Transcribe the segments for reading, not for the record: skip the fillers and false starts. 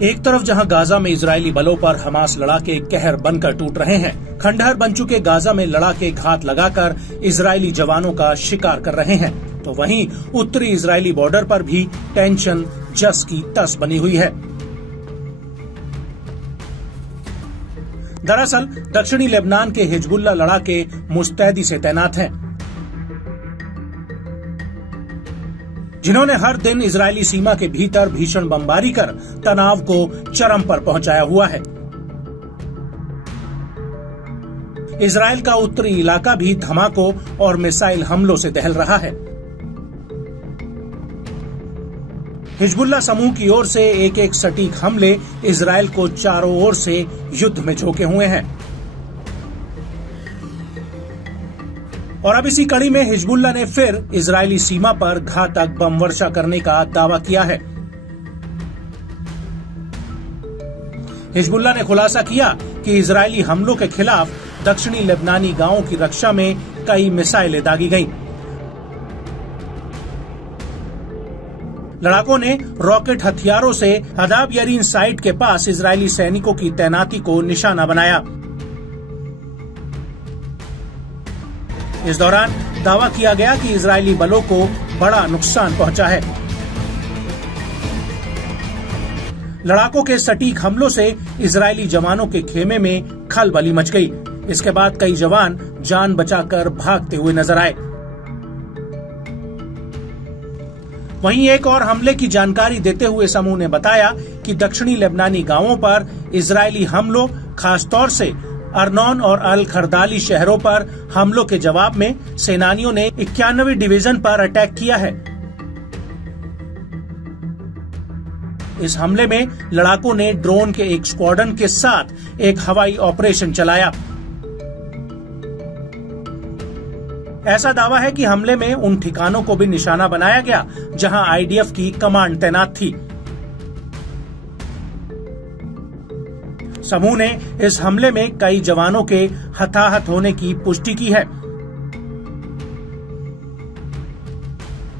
एक तरफ जहां गाजा में इजरायली बलों पर हमास लड़ाके कहर बनकर टूट रहे हैं, खंडहर बन चुके गाजा में लड़ाके घात लगाकर इजरायली जवानों का शिकार कर रहे हैं, तो वहीं उत्तरी इजरायली बॉर्डर पर भी टेंशन जस की तस बनी हुई है। दरअसल दक्षिणी लेबनान के हिजबुल्लाह लड़ाके मुस्तैदी से तैनात हैं, जिन्होंने हर दिन इजरायली सीमा के भीतर भीषण बमबारी कर तनाव को चरम पर पहुंचाया हुआ है। इजरायल का उत्तरी इलाका भी धमाकों और मिसाइल हमलों से दहल रहा है। हिजबुल्लाह समूह की ओर से एक एक सटीक हमले इजरायल को चारों ओर से युद्ध में झोंके हुए हैं। और अब इसी कड़ी में हिजबुल्लाह ने फिर इजरायली सीमा पर घातक बम वर्षा करने का दावा किया है। हिजबुल्लाह ने खुलासा किया कि इजरायली हमलों के खिलाफ दक्षिणी लेबनानी गांवों की रक्षा में कई मिसाइलें दागी गईं। लड़ाकों ने रॉकेट हथियारों से हदाब यरीन साइट के पास इजरायली सैनिकों की तैनाती को निशाना बनाया। इस दौरान दावा किया गया कि इजरायली बलों को बड़ा नुकसान पहुंचा है। लड़ाकों के सटीक हमलों से इजरायली जवानों के खेमे में खलबली मच गई। इसके बाद कई जवान जान बचाकर भागते हुए नजर आए। वहीं एक और हमले की जानकारी देते हुए समूह ने बताया कि दक्षिणी लेबनानी गांवों पर इजरायली हमलों, खासतौर से अर्नोन और अल खरदाली शहरों पर हमलों के जवाब में सेनानियों ने 91वीं डिवीजन पर अटैक किया है। इस हमले में लड़ाकों ने ड्रोन के एक स्क्वाड्रन के साथ एक हवाई ऑपरेशन चलाया। ऐसा दावा है कि हमले में उन ठिकानों को भी निशाना बनाया गया जहां आईडीएफ की कमांड तैनात थी। समूह ने इस हमले में कई जवानों के हताहत होने की पुष्टि की है।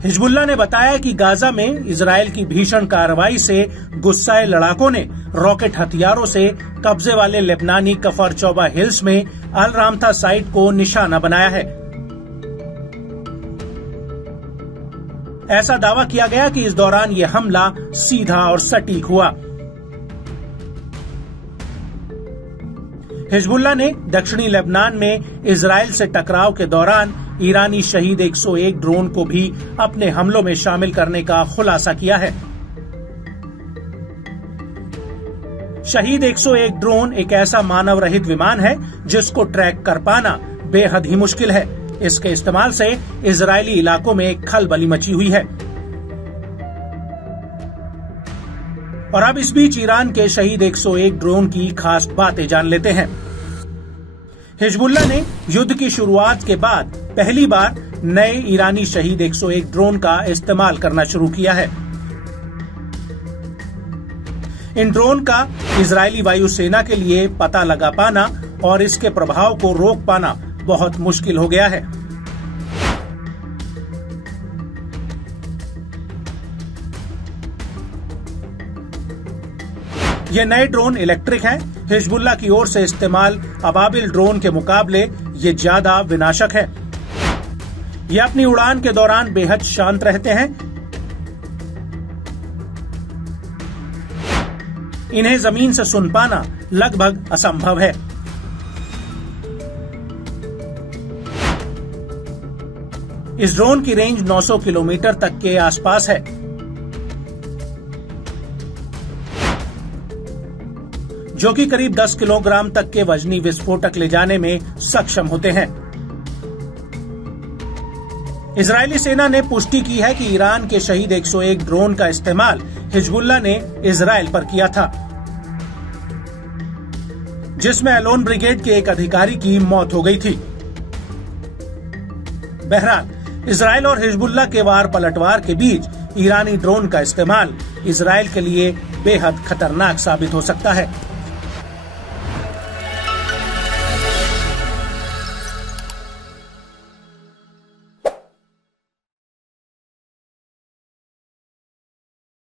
हिजबुल्लाह ने बताया कि गाजा में इजरायल की भीषण कार्रवाई से गुस्साए लड़ाकों ने रॉकेट हथियारों से कब्जे वाले लेबनानी कफर चौबा हिल्स में अल रामथा साइट को निशाना बनाया है। ऐसा दावा किया गया कि इस दौरान यह हमला सीधा और सटीक हुआ। हिजबुल्लाह ने दक्षिणी लेबनान में इजरायल से टकराव के दौरान ईरानी शहीद 101 ड्रोन को भी अपने हमलों में शामिल करने का खुलासा किया है। शहीद 101 ड्रोन एक ऐसा मानव रहित विमान है जिसको ट्रैक कर पाना बेहद ही मुश्किल है। इसके इस्तेमाल से इजरायली इलाकों में खलबली मची हुई है। और अब इस बीच ईरान के शहीद 101 ड्रोन की खास बातें जान लेते हैं। हिजबुल्लाह ने युद्ध की शुरुआत के बाद पहली बार नए ईरानी शहीद 101 ड्रोन का इस्तेमाल करना शुरू किया है। इन ड्रोन का इजरायली वायुसेना के लिए पता लगा पाना और इसके प्रभाव को रोक पाना बहुत मुश्किल हो गया है। ये नए ड्रोन इलेक्ट्रिक हैं। हिजबुल्लाह की ओर से इस्तेमाल अबाबिल ड्रोन के मुकाबले ये ज्यादा विनाशक है। ये अपनी उड़ान के दौरान बेहद शांत रहते हैं। इन्हें जमीन से सुन पाना लगभग असंभव है। इस ड्रोन की रेंज 900 किलोमीटर तक के आसपास है। जो कि करीब 10 किलोग्राम तक के वजनी विस्फोटक ले जाने में सक्षम होते हैं। इजरायली सेना ने पुष्टि की है कि ईरान के शहीद 101 ड्रोन का इस्तेमाल हिजबुल्लाह ने इजरायल पर किया था, जिसमें एलोन ब्रिगेड के एक अधिकारी की मौत हो गई थी। बहरहाल इजरायल और हिजबुल्लाह के वार पलटवार के बीच ईरानी ड्रोन का इस्तेमाल इजरायल के लिए बेहद खतरनाक साबित हो सकता है।